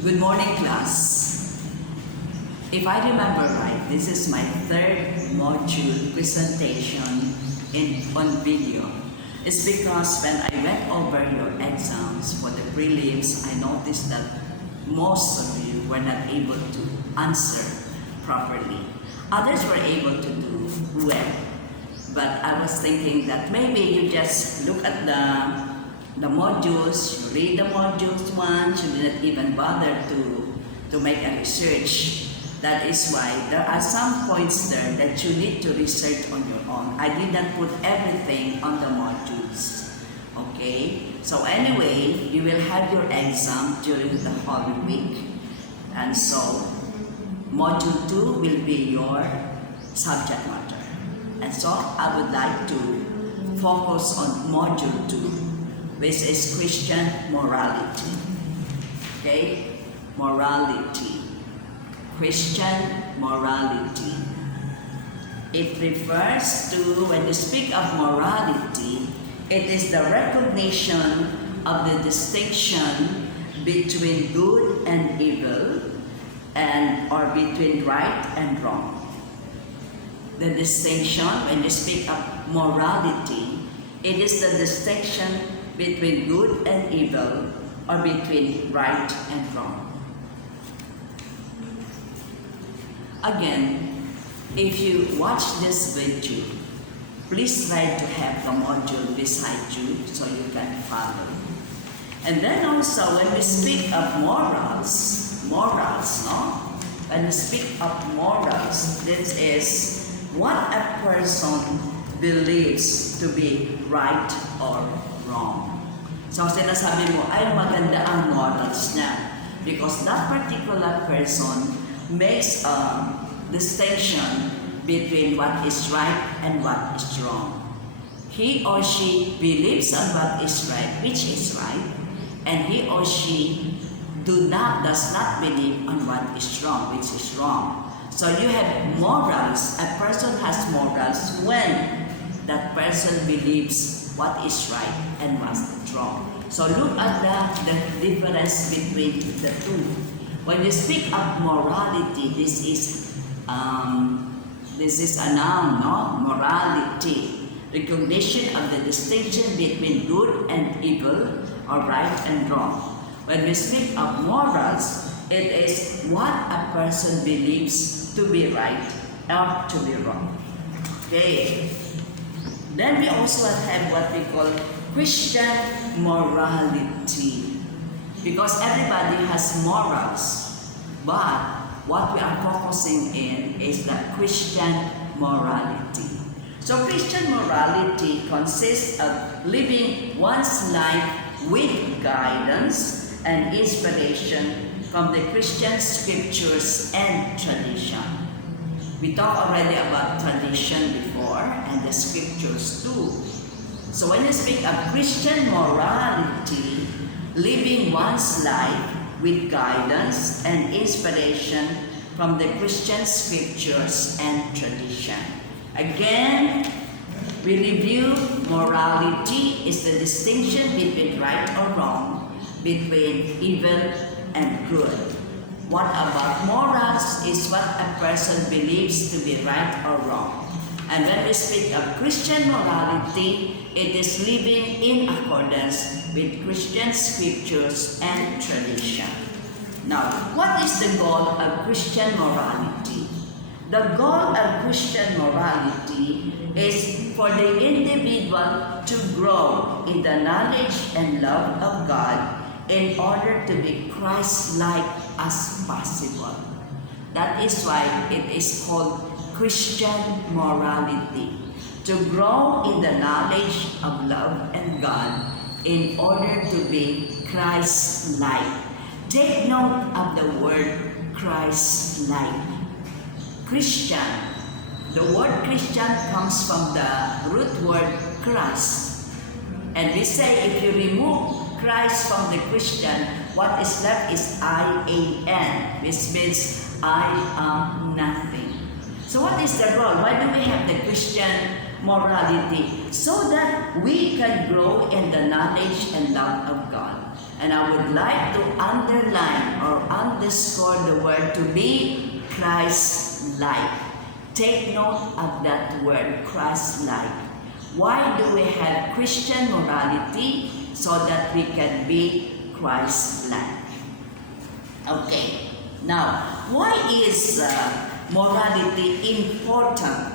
Good morning, class. If I remember right, this is my third module presentation on video. It's because when I went over your exams for the prelims, I noticed that most of you were not able to answer properly. Others were able to do well. But I was thinking that maybe you just look at the modules, you read the modules once, you did not even bother to make a research. That is why there are some points there that you need to research on your own. I did not put everything on the modules. Okay? So anyway, you will have your exam during the whole week. And so, module 2 will be your subject matter. And so, I would like to focus on module 2, which is Christian morality. Okay? Morality. Christian morality. It refers to, when you speak of morality, it is the recognition of the distinction between good and evil, or between right and wrong. The distinction, when you speak of morality, it is the distinction between good and evil, or between right and wrong. Again, if you watch this video, please try to have the module beside you so you can follow. And then also, when we speak of morals, no? When we speak of morals, this is what a person believes to be right or wrong. So sinasabi mo, ay maganda ang morals niya because that particular person makes a distinction between what is right and what is wrong. He or she believes on what is right, which is right, and he or she does not believe on what is wrong, which is wrong. So you have morals. A person has morals when that person believes what is right and what is wrong. So look at the difference between the two. When you speak of morality, this is a noun, no? Morality. Recognition of the distinction between good and evil, or right and wrong. When we speak of morals, it is what a person believes to be right or to be wrong. Okay. Then we also have what we call Christian morality. Because everybody has morals, but what we are focusing in is the Christian morality. So Christian morality consists of living one's life with guidance and inspiration from the Christian scriptures and tradition. We talked already about tradition before and the scriptures too. So when you speak of Christian morality, living one's life with guidance and inspiration from the Christian scriptures and tradition. Again, we review morality is the distinction between right or wrong, between evil and good. What about morals is what a person believes to be right or wrong. And when we speak of Christian morality, it is living in accordance with Christian scriptures and tradition. Now, what is the goal of Christian morality? The goal of Christian morality is for the individual to grow in the knowledge and love of God in order to be Christ-like as possible. That is why it is called Christian morality. To grow in the knowledge of love and God in order to be Christ-like. Take note of the word Christ-like. Christian. The word Christian comes from the root word Christ. And we say if you remove Christ from the Christian, what is left is I-A-N, which means I am nothing. So what is the goal? Why do we have the Christian morality? So that we can grow in the knowledge and love of God. And I would like to underline or underscore the word to be Christ-like. Take note of that word, Christ-like. Why do we have Christian morality? So that we can be Christ-like. Okay, now, why is morality important?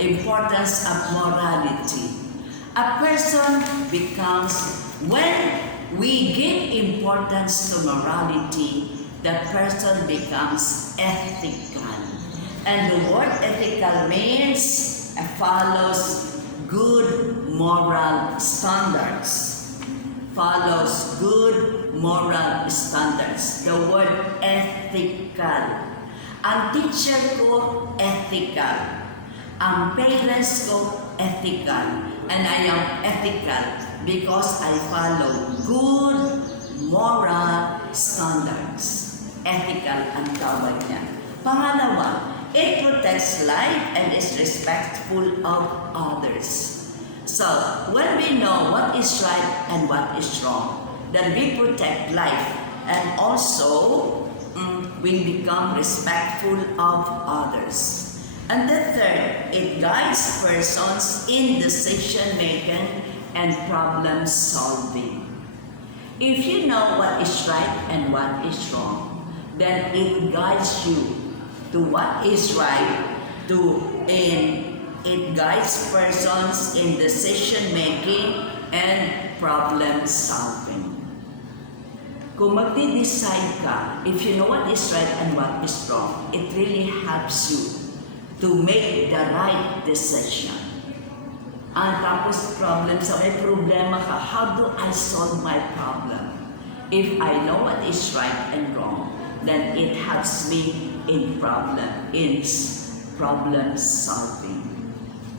Importance of morality. A person becomes, when we give importance to morality, the person becomes ethical. And the word ethical means follows good moral standards. Follows good moral standards. The word ethical. Ang teacher ko, ethical. Ang parents ko, ethical. And I am ethical because I follow good moral standards. Ethical ang tawag niya. Pangalawa, it protects life and is respectful of others. So, when we know what is right and what is wrong, then we protect life and also we become respectful of others. And the third, it guides persons in decision making and problem solving. If you know what is right and what is wrong, then it guides you to what is right, it guides persons in decision making and problem solving. Kung magdi-decide ka, if you know what is right and what is wrong, it really helps you to make the right decision. Tapos problem, so may problema ka, how do I solve my problem? If I know what is right and wrong, then it helps me in problem solving.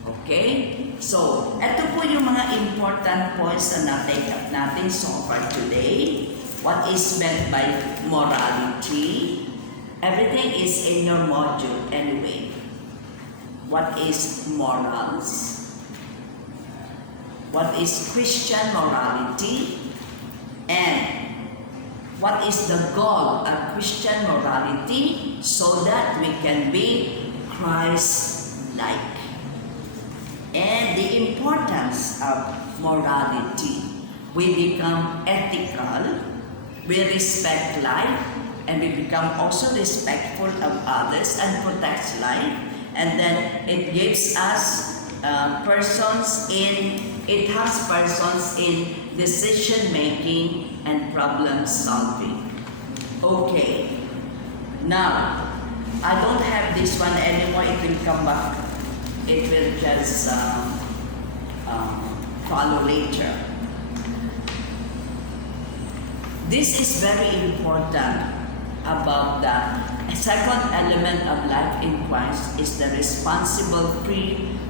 Okay? So, ito po yung mga important points na na-take up natin so far today. What is meant by morality? Everything is in your module anyway. What is morals? What is Christian morality? And what is the goal of Christian morality so that we can be Christ-like? And the importance of morality. We become ethical, we respect life, and we become also respectful of others and protects life. And then it gives us it has persons in decision making and problem solving. Okay, now I don't have this one anymore, it will come back. It will just follow later. This is very important about the second element of life in Christ is the responsible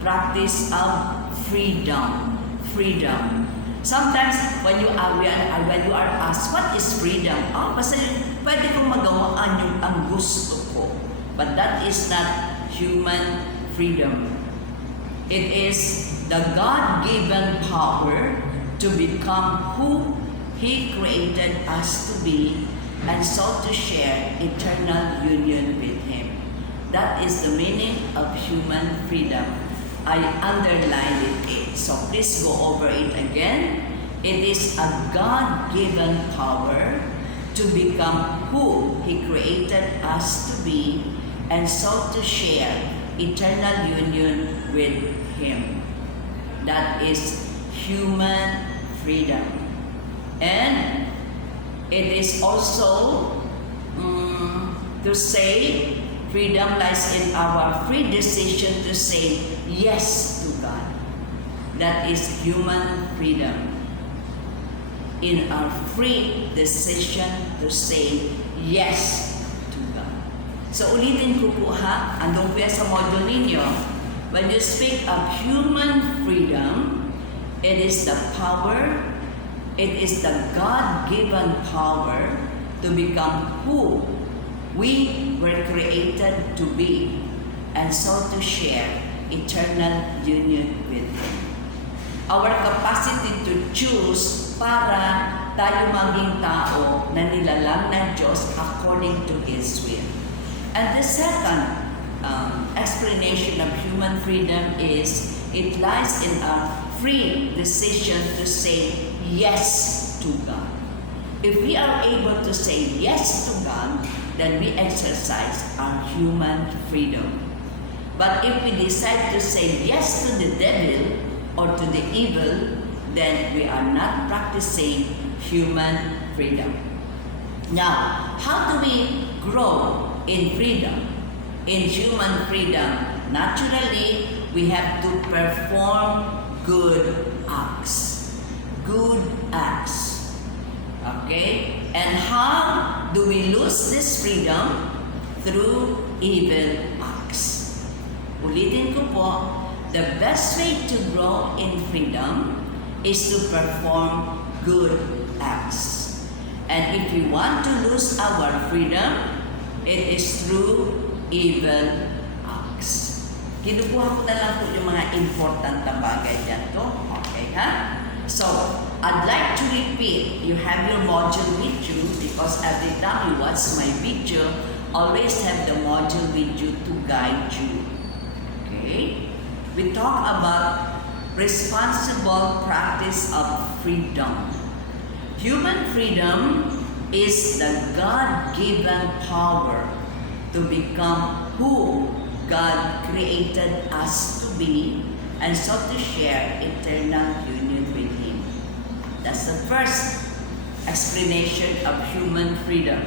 practice of freedom. Freedom. Sometimes when you are asked, what is freedom? Basta pwede kong magawa ang gusto ko. But that is not human freedom. It is the God-given power to become who He created us to be and so to share eternal union with Him. That is the meaning of human freedom. I underlined it. So please go over it again. It is a God-given power to become who He created us to be and so to share eternal union with Him. That is human freedom. And it is also to say freedom lies in our free decision to say yes to God. That is human freedom. In our free decision to say yes to God. So ulitin ko po ha, andun po yan sa module ninyo. When you speak of human freedom, it is the power, it is the God-given power to become who we were created to be and so to share eternal union with Him. Our capacity to choose para tayo maging tao na nilalang ng Diyos according to His will. And the second explanation of human freedom is it lies in a free decision to say yes to God. If we are able to say yes to God, then we exercise our human freedom. But if we decide to say yes to the devil or to the evil, then we are not practicing human freedom. Now, how do we grow in freedom? In human freedom, naturally, we have to perform good acts. Good acts. Okay? And how do we lose this freedom? Through evil acts. Ulitin ko po, the best way to grow in freedom is to perform good acts. And if we want to lose our freedom, it is through evil acts. Kinukuha ko na lang po yung mga important na bagay dyan to. Okay, ha? So, I'd like to repeat, you have your module with you because every time you watch my video, always have the module with you to guide you. Okay? We talk about responsible practice of freedom. Human freedom is the God-given power to become who God created us to be and so to share eternal union with Him. That's the first explanation of human freedom.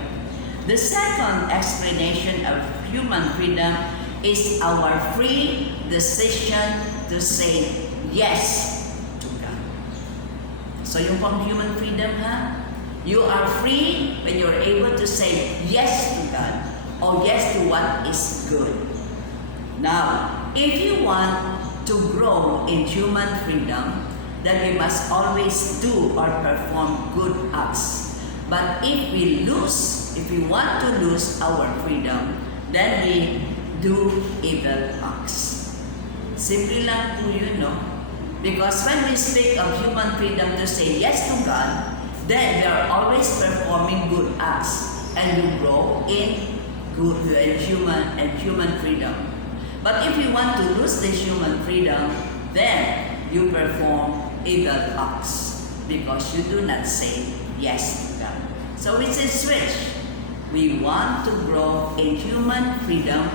The second explanation of human freedom is our free decision to say yes to God. So yung pang human freedom, ha? You are free when you're able to say yes to God or yes to what is good. Now, if you want to grow in human freedom, then we must always do or perform good acts. But if we want to lose our freedom, then we do evil acts. Simple lang po yun, no? Because when we speak of human freedom to say yes to God, then we are always performing good acts and you grow in good and human freedom. But if you want to lose this human freedom, then you perform evil acts because you do not say yes to God. So it's a switch. We want to grow in human freedom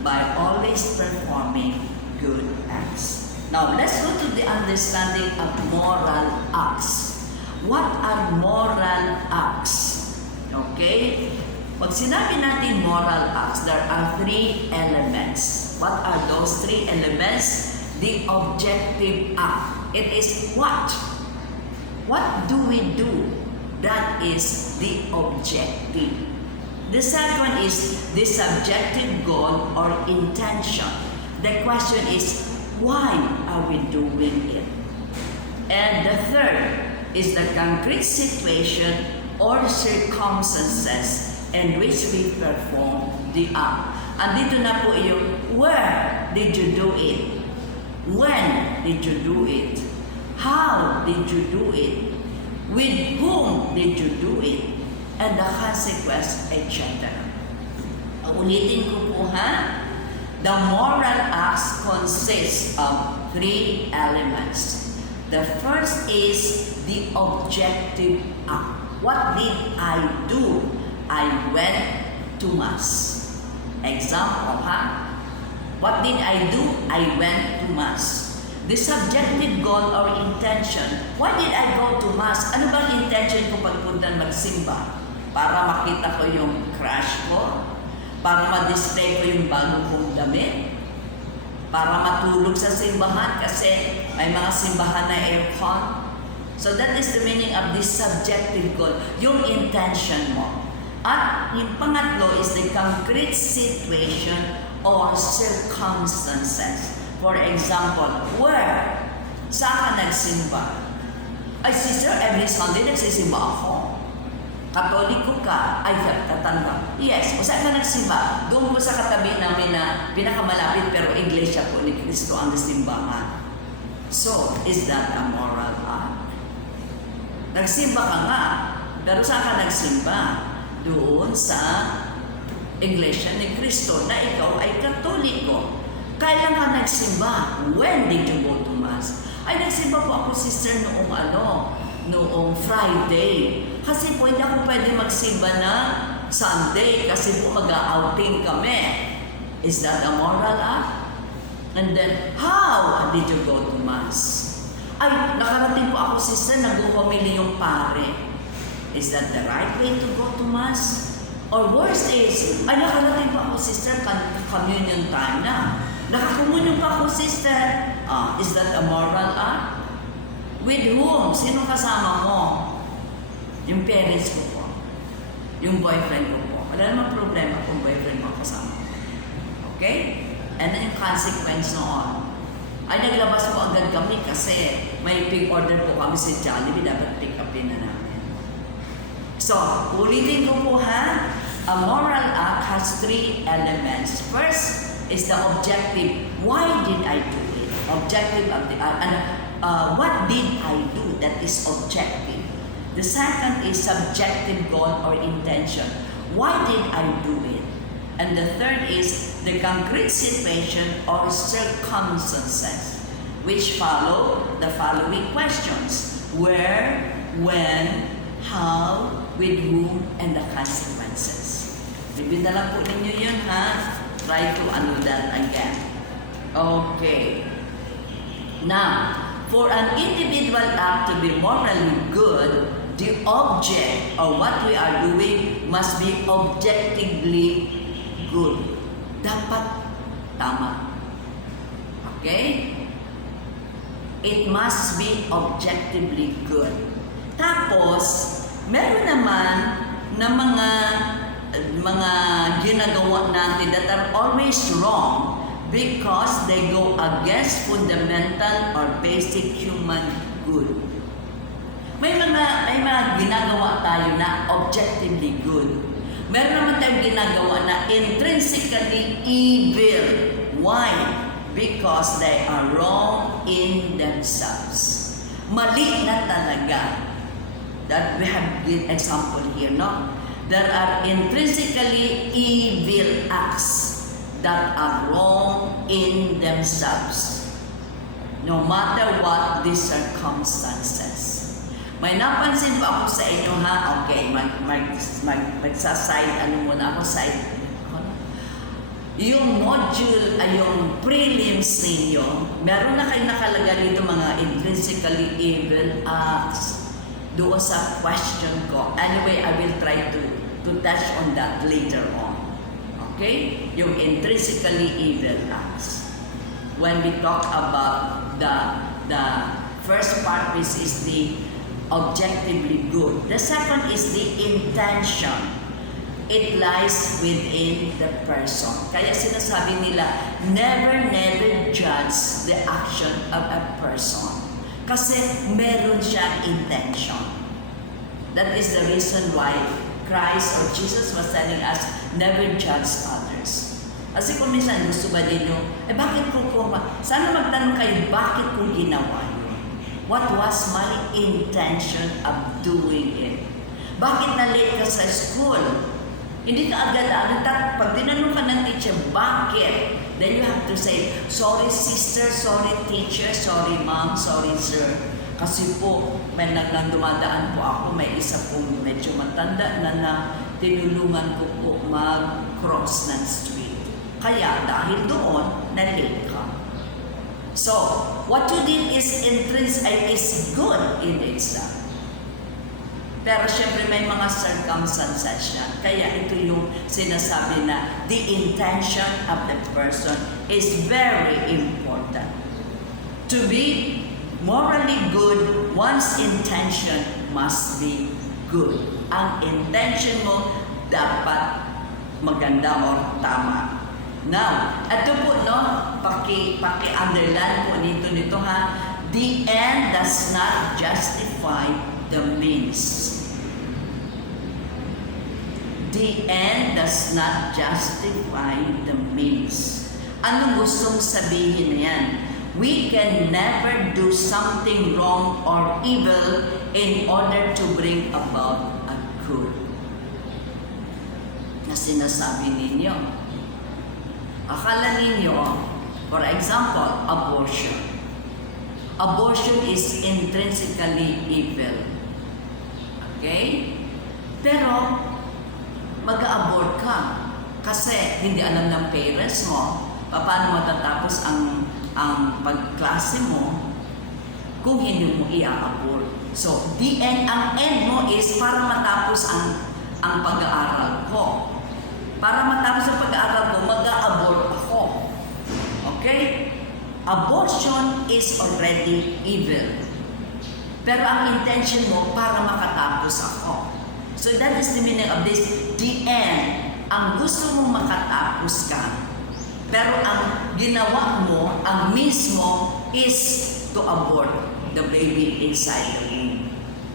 by always performing good acts. Now, let's go to the understanding of moral acts. What are moral acts? Okay? Pag sinabi natin moral acts, there are three elements. What are those three elements? The objective act. It is what? What do we do? That is the objective. The second is the subjective goal or intention. The question is, why are we doing it? And the third is the concrete situation or circumstances in which we perform the act. Andito na po yung where did you do it? When did you do it? How did you do it? With whom did you do it? And the consequence, etc. Ulitin ko po, ha? The moral acts consist of three elements. The first is the objective act. What did I do? I went to Mass. Example, ha? What did I do? I went to Mass. The subjective goal or intention, why did I go to Mass? Ano bang intention ko pagpunta magsimba? Para makita ko yung crush ko? Para ma-display ko yung bago kong damit? Para matulog sa simbahan kasi may mga simbahan na aircon? So that is the meaning of this subjective goal, yung intention mo. At yung pangatlo is the concrete situation or circumstances. For example, where? Saan ka nagsimba? Ay, sister, every Sunday nagsisimba ako. Katoliko ka? Ay, tatanda. Yes, kung saan ka nagsimba? Doon po sa katabi namin na pinakamalapit pero iglesia po ni Cristo ang simbahan. So, is that a moral act? Nagsimba ka nga. Pero saan ka nagsimba? Doon sa Iglesia ni Cristo na ikaw ay Katoliko. Kailan ka nagsimba? When did you go to Mass? Ay, nagsimba po ako, sister, noong Friday. Kasi po, hindi ako pwede magsimba na Sunday kasi po mag-outing kami. Is that a moral act? And then, how did you go to Mass? Ay, nakarating po ako, sister, nag-humili yung pare. Is that the right way to go to Mass? Or worst is, ay, nakarating po ako, sister, communion time na. Nakakomunyon pa ako, sister. Is that a moral act? With whom? Sino kasama mo? Yung parents ko po. Yung boyfriend ko po. Wala namang problema kung boyfriend mo kasama. Okay? And then yung consequence noon. Ay, naglabas po agad kami kasi may pick order po kami sa Jollibee. Dapat pick upin na namin. So, ulitin ko po ha. A moral act has three elements. First is the objective. Why did I do it? Objective of the what did I do that is objective? The second is subjective goal or intention. Why did I do it? And the third is the concrete situation or circumstances, which follow the following questions: where, when, how, with whom, and the consequences. Review na lang po ninyo yun, ha? Try to that again. Okay. Now, for an individual act to be morally good, the object or what we are doing must be objectively good. Dapat tama. Okay? It must be objectively good. Tapos, meron naman na mga ginagawa natin that are always wrong because they go against fundamental or basic human good. May mga ginagawa tayo na objectively good. Meron naman tayong ginagawa na intrinsically evil. Why? Because they are wrong in themselves. Mali na talaga. That we have good example here, no? There are intrinsically evil acts that are wrong in themselves, no matter what the circumstances. May napansin pa ako sa inyo, ha? Okay, magsaside, muna ako, side. Yung module, yung prelims ninyo, meron na kayo nakalagay dito mga intrinsically evil acts doon sa question ko. Anyway, I will try to touch on that later on. Okay? Yung intrinsically evil acts. When we talk about the first part, which is the objectively good. The second is the intention. It lies within the person. Kaya sinasabi nila, never judge the action of a person. Kasi meron siyang intention. That is the reason why Christ or Jesus was telling us, never judge others. Kasi kung minsan gusto ba ninyo, bakit ko sana magtanong kayo, bakit ko ginawa yun? What was my intention of doing it? Bakit na-late ka sa school? Hindi ka agad, pag tinanong ka ng teacher, bakit? Then you have to say, sorry sister, sorry teacher, sorry mom, sorry sir. Kasi po, may dumadaan po ako, may isa pong medyo matanda na tinulungan ko po mag-cross ng street. Kaya dahil doon, na-late ka. So, what you did is good in itself. Pero syempre may mga circumstances siya. Kaya ito yung sinasabi na the intention of the person is very important. To be morally good, one's intention must be good. Ang intention mo dapat maganda o tama. Now, ito po, no, paki-underline po nito ha. The end does not justify the means. The end does not justify the means. Anong gustong sabihin na yan? We can never do something wrong or evil in order to bring about a good. Na sinasabi ninyo. Akala ninyo, for example, abortion. Abortion is intrinsically evil. Okay? Pero, mag-abort ka kasi hindi alam ng parents mo paano matatapos ang pagklase mo kung hindi mo i-abort. So, ang end mo is para matapos ang pag-aaral ko. Para matapos ang pag-aaral ko, mag-abort ako. Okay? Abortion is already evil. Pero ang intention mo para makatapos ako. So that is the meaning of this. The end. Ang gusto mo makatapos ka. Pero ang ginawa mo, ang mismo, is to abort the baby inside the womb.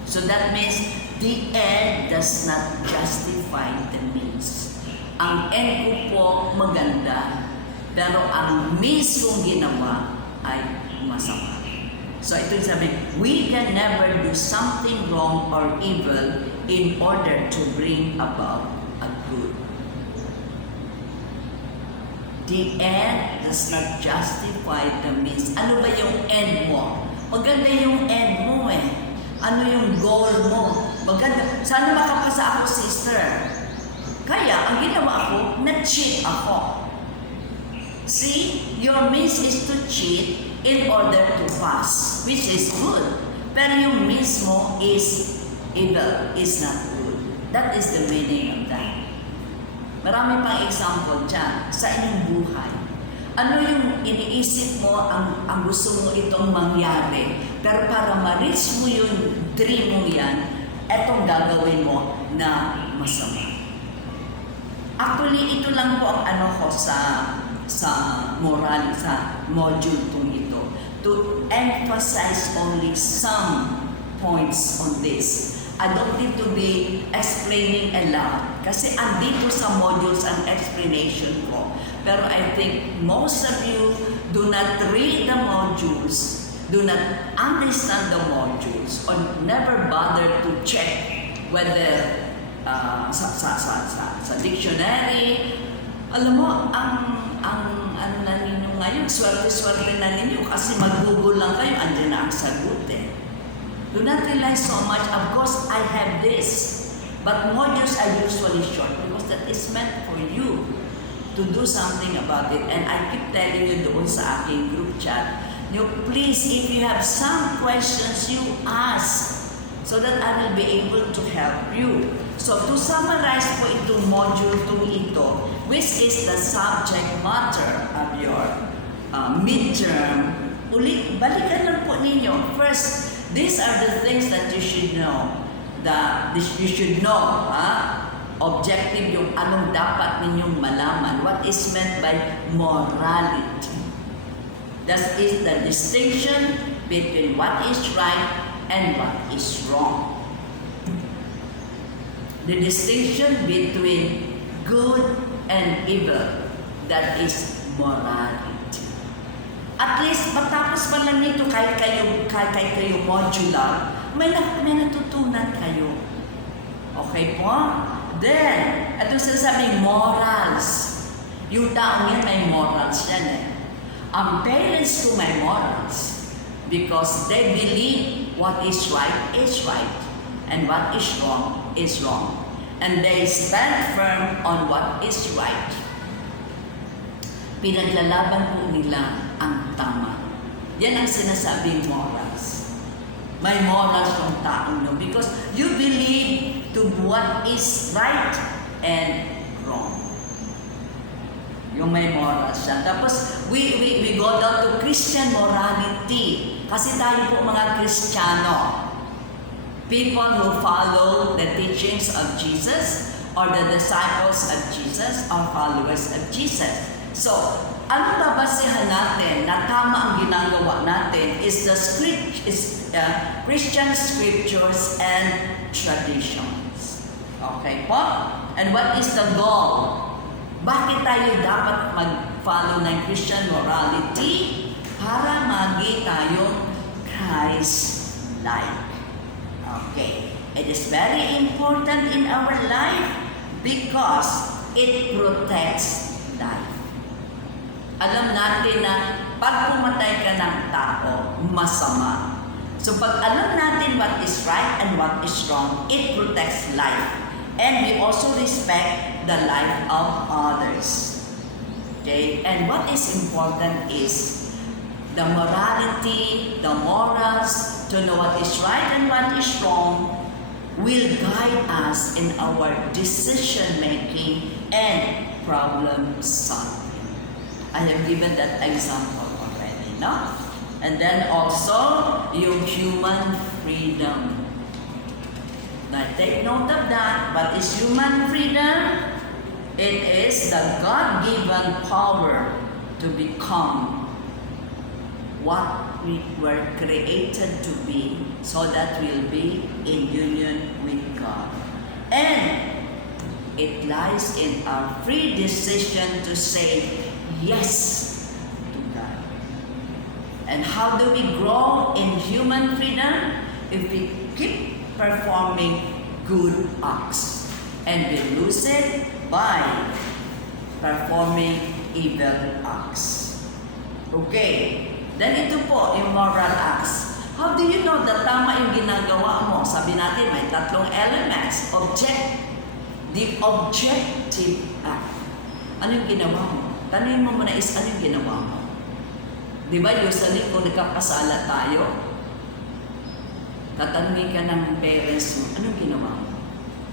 So that means the end does not justify the means. Ang end ko po maganda, pero ang means kong ginawa ay masama. So ito yung sabi, we can never do something wrong or evil in order to bring about a good. The end does not justify the means. Ano ba yung end mo? Maganda yung end mo eh. Ano yung goal mo? Maganda. Sana makapasa ako, sister. Kaya, ang ginawa ko, na-cheat ako. See, your means is to cheat in order to pass, which is good. Pero yung means mo is evil, is not good. That is the meaning of that. Marami pang example dyan sa inyong buhay. Ano yung iniisip mo, ang gusto mo itong mangyari, pero para ma-reach mo yung dream mo yan, etong gagawin mo na masama. Actually, ito lang po ang ano ko sa moral, sa module tong ito, to emphasize only some points on this. I don't need to be explaining a lot kasi andito sa modules ang explanation ko. Pero I think most of you do not read the modules, do not understand the modules, or never bother to check whether sa dictionary. Alam mo, ano na ninyo ngayon, swerte-swerte na ninyo kasi mag-google lang kayo, andyan na ang sagot eh. Do not rely so much. Of course, I have this. But modules are usually short because that is meant for you to do something about it. And I keep telling you doon sa aking group chat, please, if you have some questions, you ask so that I will be able to help you. So to summarize po itong module 2 ito, which is the subject matter of your midterm, balikan lang po ninyo. First, these are the things that you should know. You should know, objective yung anong dapat ninyong malaman. What is meant by morality. That is the distinction between what is right and what is wrong. The distinction between good and evil, that is morality. At least, matapos pa lang nito, kahit kayo modular, may natutunan kayo. Okay po? Then, ito sasabing morals. Yung taong yan may morals yan eh. Ang parents ko may morals because they believe what is right, and what is wrong. And they stand firm on what is right. Pinaglalaban po nila ang tama. Yan ang sinasabing morals. May morals ng taong no because you believe to what is right and wrong. Yung may morals siya. Tapos, we go down to Christian morality. Kasi tayo po mga Kristiyano. People who follow the teachings of Jesus or the disciples of Jesus or followers of Jesus. So, ano babasihan natin na tama ang ginagawa natin is the Christian scriptures and traditions. Okay po? And what is the goal? Bakit tayo dapat mag-follow ng Christian morality? Para magi tayong Christ-like. Okay. It is very important in our life because it protects life. Alam natin na pag pumatay ka ng tao, masama. So pag alam natin what is right and what is wrong, it protects life. And we also respect the life of others. Okay? And what is important is the morality, the morals, to know what is right and what is wrong will guide us in our decision making and problem solving. I have given that example already, no? And then also, yung human freedom. Now, take note of that. What is human freedom? It is the God-given power to become what we were created to be so that we'll be in union with God. And it lies in our free decision to say yes to God. And how do we grow in human freedom? If we keep performing good acts, and we lose it by performing evil acts. Okay, then ito po, immoral acts. How do you know that tama yung ginagawa mo? Sabi natin, may tatlong elements. The objective act. Ano yung ginawa mo? Tanungin mo muna is, ano yung ginawa mo? Di ba, usually kung nagkakasala tayo, tatanungin ka ng parents mo, anong ginawa mo?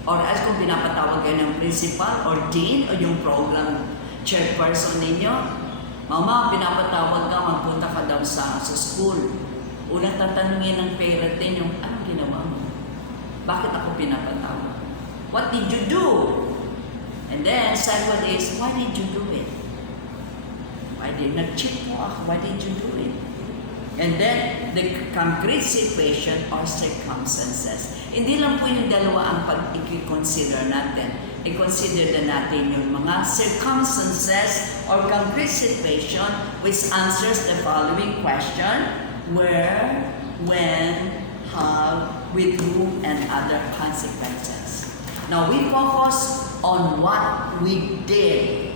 Or as kung pinapatawag kayo ng principal or dean o yung program chairperson ninyo, mama, pinapatawag ka, magpunta ka daw sa school. Unang tatanungin ng parent ninyo, anong ginawa mo? Bakit ako pinapatawag? What did you do? And then, second is, why did you do it? Why did nag-check mo ako? Why did you do it? And then, the concrete situation or circumstances. Hindi lang po yung dalawa ang pag-i-consider natin. I-consider na natin yung mga circumstances or concrete situation which answers the following question: where, when, how, with whom, and other consequences. Now, we focus on what we did.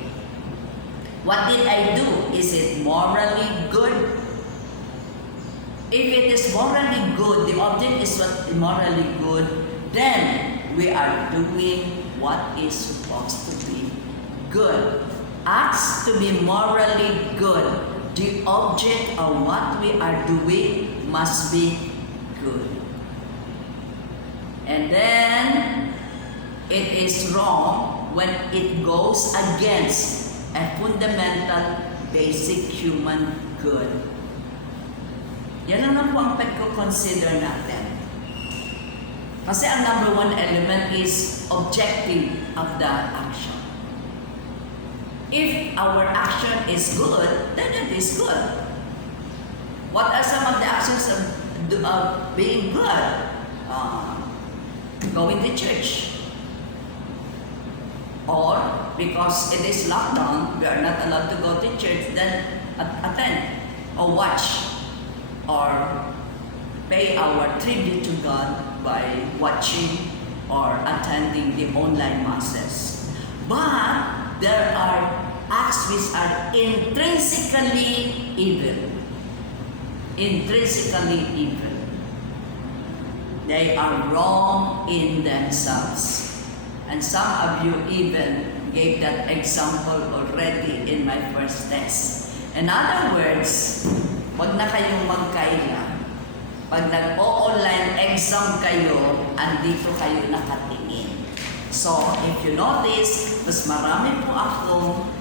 What did I do? Is it morally good? If it is morally good, the object is what morally good, then we are doing what is supposed to be good. Acts to be morally good. The object of what we are doing must be good. And then, it is wrong when it goes against a fundamental, basic human good. Yan lang po ang pagko-consider natin. Kasi ang number one element is objective of the action. If our action is good, then it is good. What are some of the actions of being good? Going to church. Or, because it is lockdown, we are not allowed to go to church, then attend or watch or pay our tribute to God by watching or attending the online masses. But there are acts which are intrinsically evil. Intrinsically evil. They are wrong in themselves. And some of you even gave that example already in my first test. In other words, wag na kayong magkaila. Pag nag-o-online exam kayo, andito kayo nakatingin. So, if you notice, mas marami po akong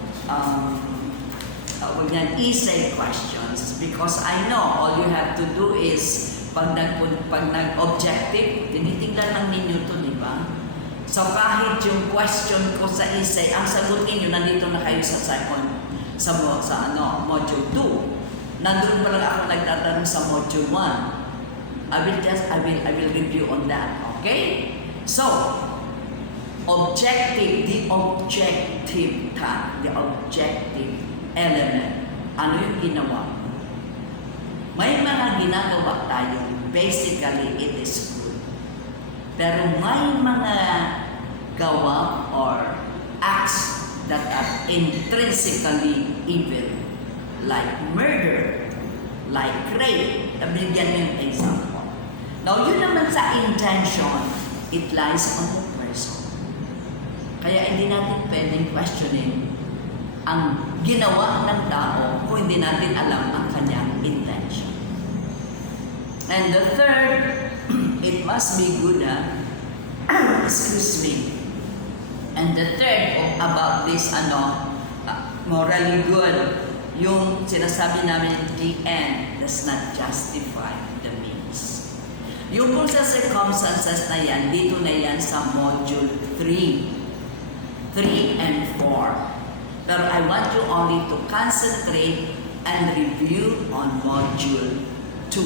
essay questions because I know all you have to do is pag nag-objective, tinitingnan lang ninyo to, di ba? So kahit yung question ko sa essay, ang sagutin nyo, nandito na kayo sa module 2. Nandun pa lang ako nagtatanong sa module 1. I will review on that, okay? So, the objective element. Ano yung ginawa? May mga ginagawa tayo, basically it is good. Pero may mga gawa or acts that are intrinsically evil, like murder, like rape. Nabigyan niyo yung example. Now, yun naman sa intention, it lies on the person. Kaya hindi natin pwedeng questionin ang ginawa ng tao kung hindi natin alam ang kanyang intention. And the third, it must be good, excuse me. And the third about this, morally good, yung sinasabi namin, the end does not justify the means. Yung kung sa circumstances na yan, dito na yan sa module 3 and 4. Pero I want you only to concentrate and review on module 2.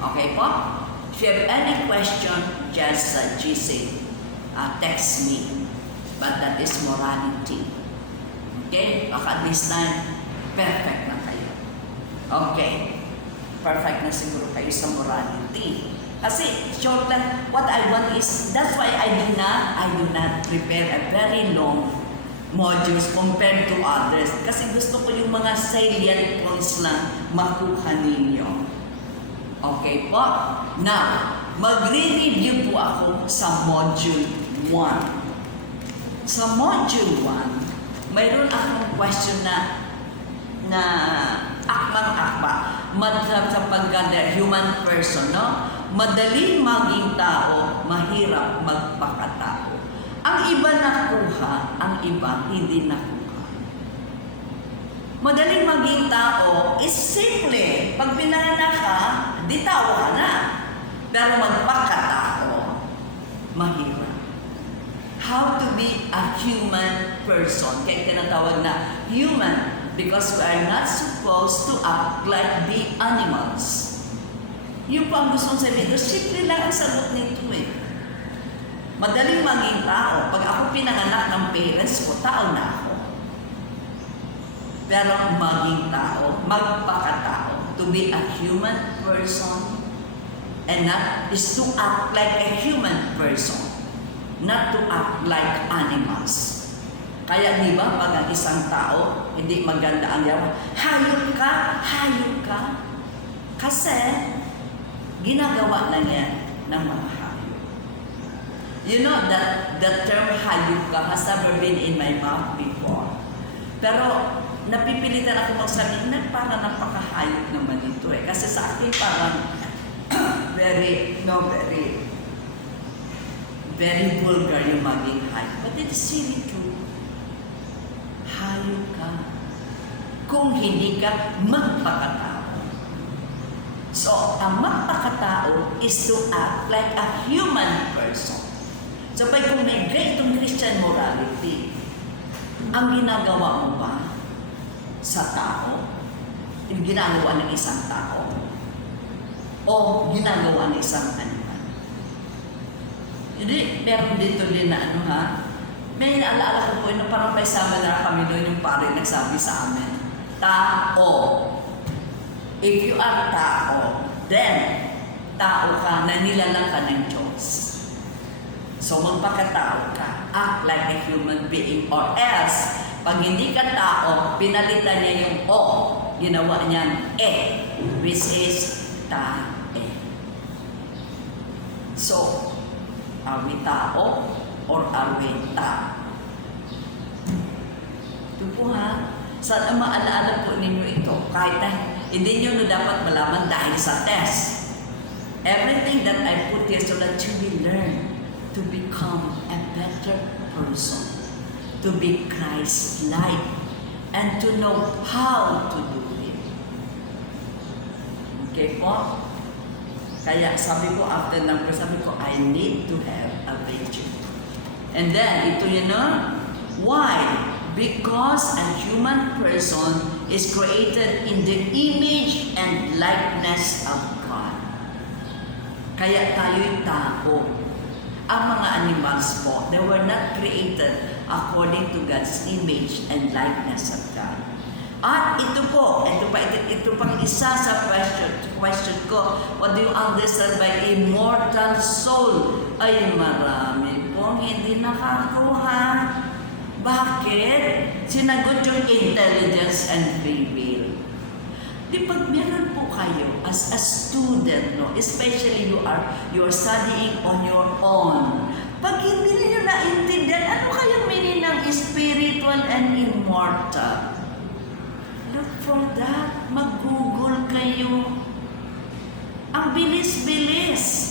Okay po? If you have any question, just text me. But that is morality. Okay? Baka this time, perfect na kayo. Okay. Perfect na siguro kayo sa morality. Kasi, short lang, what I want is, that's why I do not prepare a very long modules compared to others. Kasi gusto ko yung mga salient points lang makuha ninyo. Okay po? Now, magre-review po ako sa module 1. Sa module 1, mayroon akong question na akbang-akba. Sa pag-gather, human person, no? Madaling maging tao, mahirap magpakatao. Ang iba nakuha, ang iba hindi nakuha. Madaling maging tao is simple. Pag pinanganak ka, di tao ka na. Pero magpakatao, mahirap. How to be a human person. Kaya tinatawag na human because we are not supposed to act like the animals. Yung po ang gusto kong sabihin, simple lang ang sagot nito eh. Madaling maging tao. Pag ako pinanganak ng parents ko, tao na ako. Pero maging tao, magpakatao, to be a human person and not is to act like a human person, not to act like animals. Kaya di ba pag ang isang tao, hindi maganda ang yawa, hayop ka. Kasi ginagawa na yan ng mga hayop. You know that the term hayop ka has never been in my mouth before. Pero napipilitan ako magsabi na parang napakahayop naman ito eh. Kasi sa akin parang very vulgar yung maging hayop. But it is really true. Hayop ka. Kung hindi ka magpakatao. So, ang magpakatao is to act like a human person. So, kung may itong Christian morality, ang ginagawa mo ba sa tao, yung ginagawa ng isang tao, o ginagawa ng isang animal? Hindi, meron dito din na may naalala ko po na parang may seminar kami doon yung pare nagsabi sa amin, tao. If you are tao, then tao ka na nilalang ka ng Diyos. So magpakatao ka, act like a human being, or else, pag hindi ka tao, pinalitan niya yung o, ginawa niyang which is tae. So, are we tao or are we tao? Ito po ha, sana maalaala po ninyo ito, kahit na hindi nyo dapat malaman dahil sa test. Everything that I put here so that you will learn to become a better person, to be Christ-like, and to know how to do it. Okay po? Kaya sabi ko, after number, sabi ko, I need to have a vision. And then, ito yun na, why? Because a human person is created in the image and likeness of God. Kaya tayo'y tao. Ang mga animals po, they were not created according to God's image and likeness of God. At ito pang isa sa question ko, what do you understand by immortal soul? Ay, marami pong hindi nakakakuha. Bakit? Sinagot yung intelligence and free will. Di pag meron po kayo as a student, no, especially you are studying on your own, pag hindi niyo naintindihan, ano kayang meaning ng spiritual and immortal? Look for that. Mag-google kayo. Ang bilis-bilis.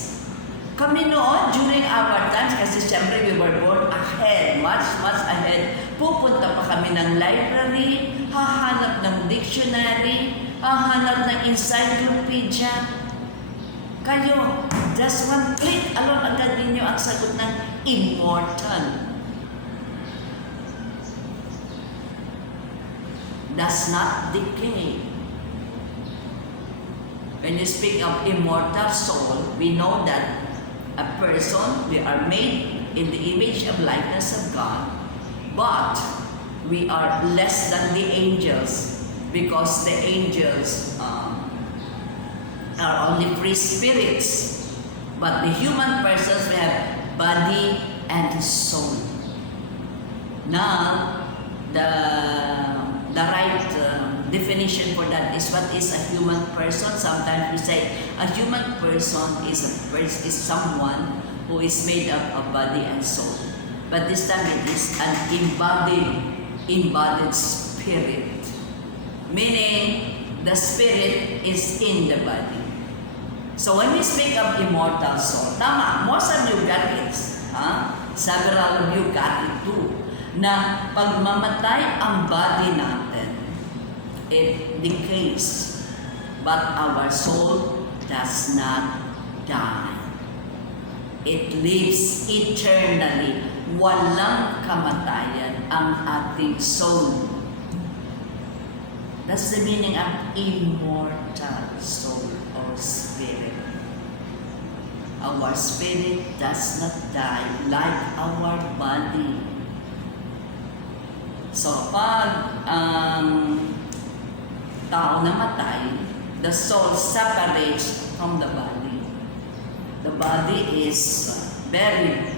Kami noon, during our times, kasi siyempre we were born ahead, much ahead. Pupunta pa kami ng library, hahanap ng dictionary, hahanap ng encyclopedia. Kayo, just one click, alone agad ninyo ang sagot ng immortal. Does not decay. When you speak of immortal soul, we know that a person, we are made in the image and likeness of God, but we are less than the angels because the angels are only free spirits, but the human persons, we have body and soul. Now, the right definition for that is what is a human person. Sometimes we say a human person is someone who is made up of body and soul. But this time it is an embodied spirit. Meaning, the spirit is in the body. So when we speak of immortal soul, tama, most of you got it. Several of you got it too. Na pag mamatay ang body natin, it decays, but our soul does not die. It lives eternally. Walang kamatayan ang ating soul. That's the meaning of immortal soul or spirit. Our spirit does not die like our body. So, pag tao namatay, the soul separates from the body. The body is buried.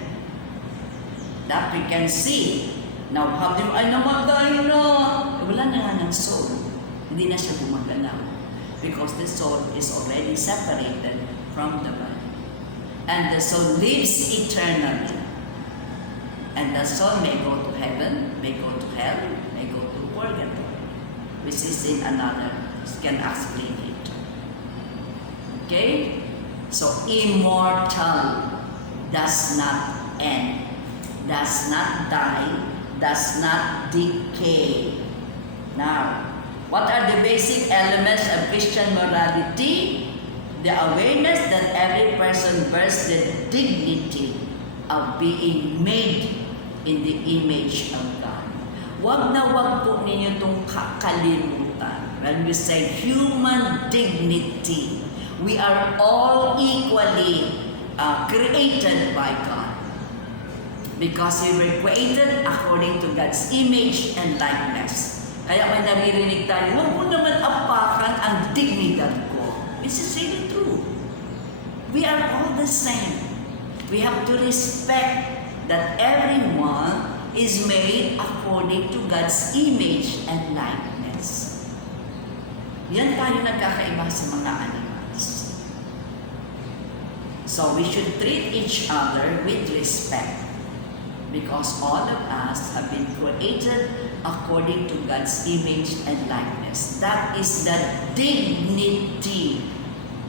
That we can see. Now, how do I namatay na? Wala na nga ng soul. Hindi na siya gumagalaw. Because the soul is already separated from the body. And the soul lives eternally. And the soul may go to heaven, may go to hell, may go to purgatory, which is in another, can explain it. Okay? So, immortal does not end, does not die, does not decay. Now, what are the basic elements of Christian morality? The awareness that every person bears the dignity of being made in the image of God. Wag na wag po ninyo itong kakalimutan. When we say human dignity, we are all equally created by God. Because we were created according to God's image and likeness. Kaya may naririnig tayo, huwag mo naman apakan ang dignidad ko. This is really true. We are all the same. We have to respect that everyone is made according to God's image and likeness. Yan tayo nagkakaiba sa mga animals. So we should treat each other with respect because all of us have been created according to God's image and likeness. That is the dignity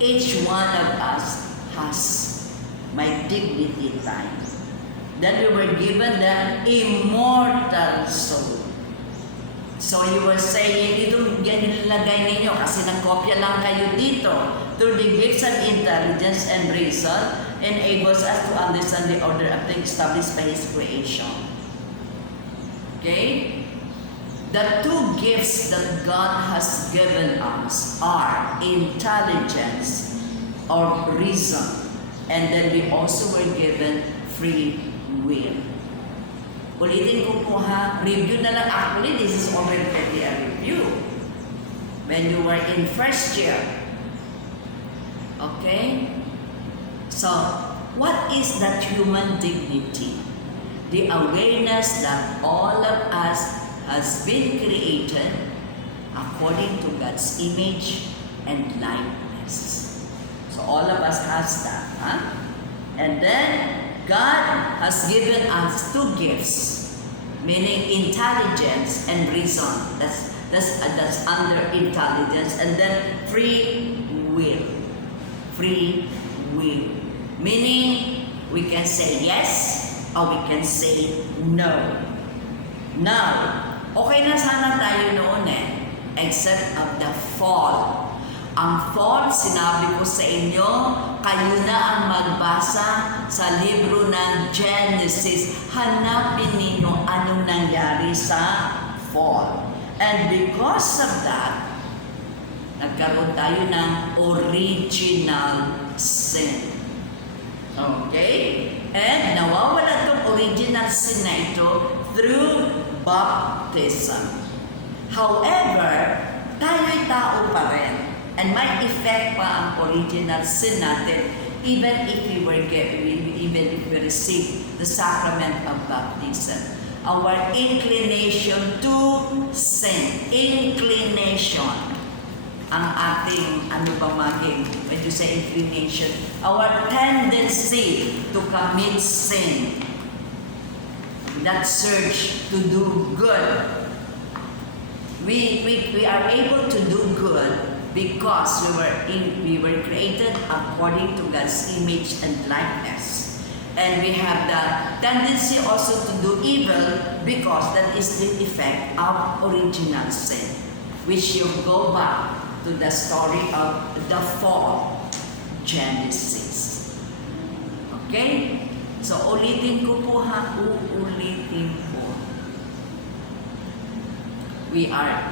each one of us has. My dignity time. Then we were given the immortal soul. So you were saying, ito yan nilagay ninyo kasi nagkopya lang kayo dito. Through the gifts of intelligence and reason, enables us to understand the order of things established by His creation. Okay? The two gifts that God has given us are intelligence or reason. And then we also were given free will. Ulitin ko po ha, review na lang. Actually, this is already a review. when you were in first year. Okay? So, what is that human dignity? The awareness that all of us has been created according to God's image and likeness. So all of us has that. Huh? And then God has given us two gifts, meaning intelligence and reason. That's under intelligence. And then free will. Free will. Meaning we can say yes or we can say no. Now, okay na sana tayo noon except of the fall. Ang fall, sinabi ko sa inyo, kayo na ang magbasa sa libro ng Genesis. Hanapin ninyo anong nangyari sa fall. And because of that, nagkaroon tayo ng original sin. Okay? And nawawala itong original sin na ito through baptism. However, tayo'y tao pa rin. And may effect pa ang original sin natin even if we receive the sacrament of baptism. Our inclination to sin. Inclination. Ang ating, when you say inclination, our tendency to commit sin. That surge to do good. We are able to do good because we were created according to God's image and likeness. And we have the tendency also to do evil because that is the effect of original sin, which you go back to the story of the fall, Genesis. Okay? So, ulitin ko po ha, uulitin ko. We are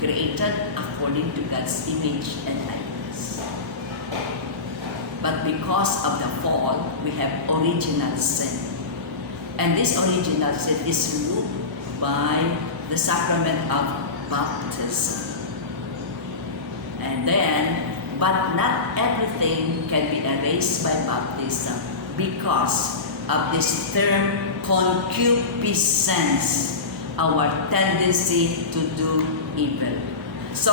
created according to God's image and likeness. But because of the fall, we have original sin. And this original sin is ruled by the sacrament of baptism. And then, but not everything can be erased by baptism because of this term concupiscence, our tendency to do evil. So,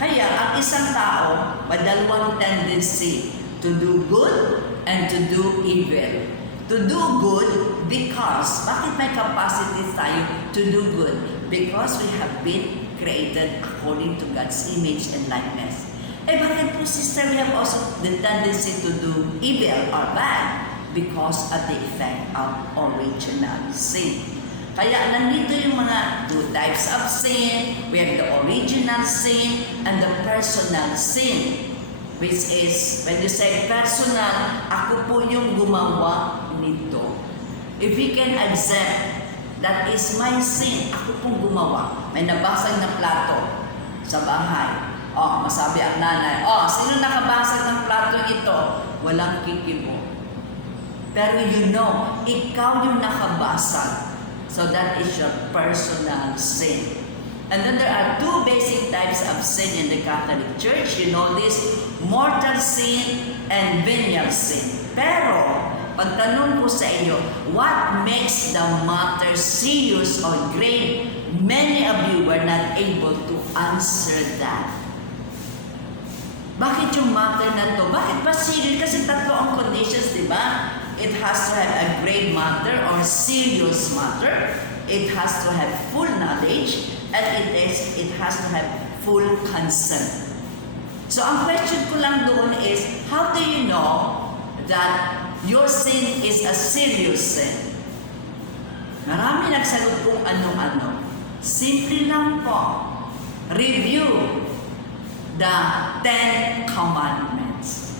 kaya ang isang tao, madalawang tendency to do good and to do evil. To do good because, bakit may capacity tayo to do good? Because we have been created according to God's image and likeness. Bakit po, sister, we have also the tendency to do evil or bad? Because of the effect of original sin. Kaya nandito yung mga two types of sin. We have the original sin and the personal sin. Which is, when you say personal, ako po yung gumawa nito. If we can accept that is my sin, ako pong gumawa. May nabasag na plato sa bahay. Masabi ang nanay, sino nakabasag ng plato ito? Walang kikibo. Pero you know, ikaw yung nakabasag. So that is your personal sin. And then there are two basic types of sin in the Catholic Church. You know this, mortal sin and venial sin. Pero, pagtanong ko sa inyo, what makes the matter serious or grave? Many of you were not able to answer that. Bakit yung matter na to? Bakit ba serious? Kasi tatlo ang conditions, di ba? It has to have a grave matter or serious matter. It has to have full knowledge. And it has to have full consent. So ang question ko lang doon is, how do you know that your sin is a serious sin? Marami nagsagot kung ano-ano. Simple lang po. Review the 10 Commandments.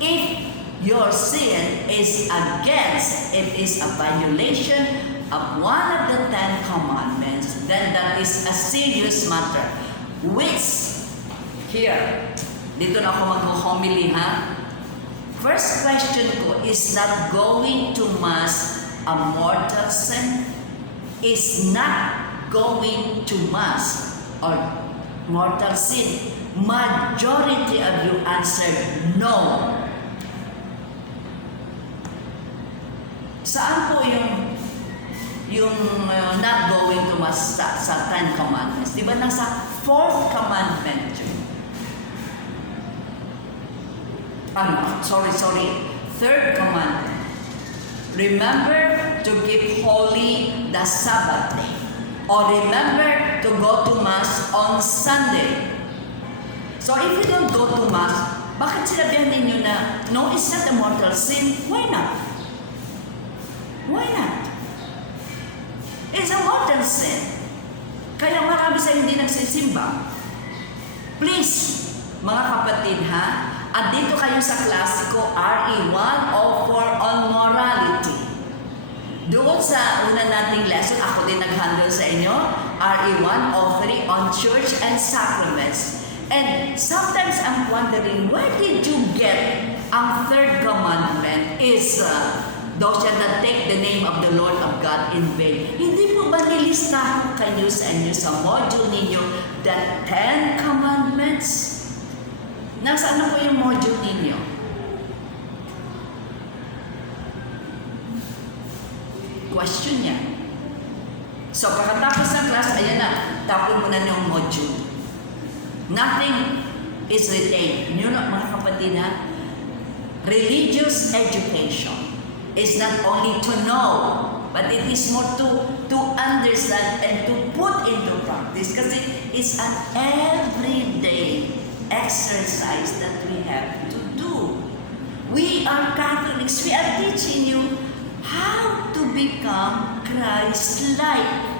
If your sin is against, it is a violation of one of the 10 Commandments, then that is a serious matter. Which, here, dito na ako mag-homily ha. First question ko, is not going to Mass a mortal sin? Is not going to Mass or mortal sin? Majority of you answered no. Saan po yung not going to mass sa Ten Commandments? Di ba nasa fourth commandment yun? Third commandment. Remember to keep holy the Sabbath day. Or remember to go to Mass on Sunday. So if you don't go to Mass, bakit sinabihan ninyo na, no, it's not a mortal sin? Why not? Why not? It's a mortal sin. Kaya marami sa hindi nagsisimba. Please, mga kapatid ha, andito kayo sa klase ko, RE 104 on morality. Doon sa una nating lesson, ako din nag-handle sa inyo, RE 103 on church and sacraments. And sometimes I'm wondering, where did you get ang third commandment is thou shalt not take the name of the Lord of God in vain. Hindi po ba nilistahan kayo sa inyo sa module ninyo the 10 commandments? Nasaan na po yung module ninyo? Question niya. So, pagkatapos ng class, ayan na, tapon mo na yung module. Nothing is retained. Yun mga kapatid ha, religious education is not only to know, but it is more to understand and to put into practice kasi it's an everyday exercise that we have to do. We are Catholics. We are teaching you how to become Christ-like.